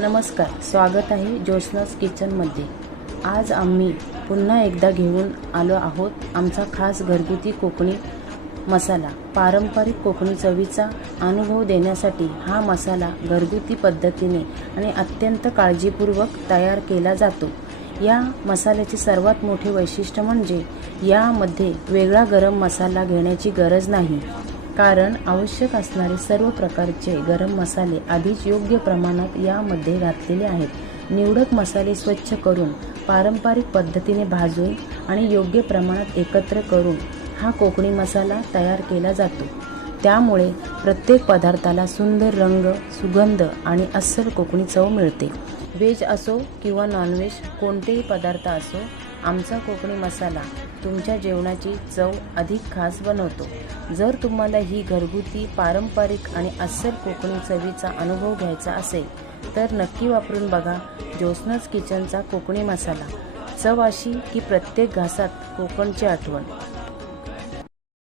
नमस्कार, स्वागत आहे ज्योत्स्नास किचनमध्ये। आज आम्ही पुन्हा एकदा घेऊन आलो आहोत आमचा खास घरगुती कोकणी मसाला। पारंपरिक कोकणी चवीचा अनुभव देण्यासाठी हा मसाला घरगुती पद्धतीने आणि अत्यंत काळजीपूर्वक तयार केला जातो। या मसाल्याचे सर्वात मोठे वैशिष्ट्य म्हणजे यामध्ये वेगळा गरम मसाला घेण्याची गरज नाही, कारण आवश्यक असणारे सर्व प्रकारचे गरम मसाले आधीच योग्य प्रमाणात यामध्ये घातलेले आहेत। निवडक मसाले स्वच्छ करून पारंपरिक पद्धतीने भाजून आणि योग्य प्रमाणात एकत्र करून हा कोकणी मसाला तयार केला जातो। त्यामुळे प्रत्येक पदार्थाला सुंदर रंग, सुगंध आणि अस्सल कोकणी चव मिळते। व्हेज असो किंवा नॉनव्हेज कोणतेही पदार्थ असो, आमचा कोकणी मसाला तुमच्या जेवणाची चव अधिक खास बनवतो। जर तुम्हाला ही घरगुती, पारंपरिक आणि अस्सल कोकणी चवीचा अनुभव घ्यायचा असेल तर नक्की वापरून बघा ज्योत्स्नास किचनचा कोकणी मसाला। चव अशी की प्रत्येक घासात कोकणची आठवण।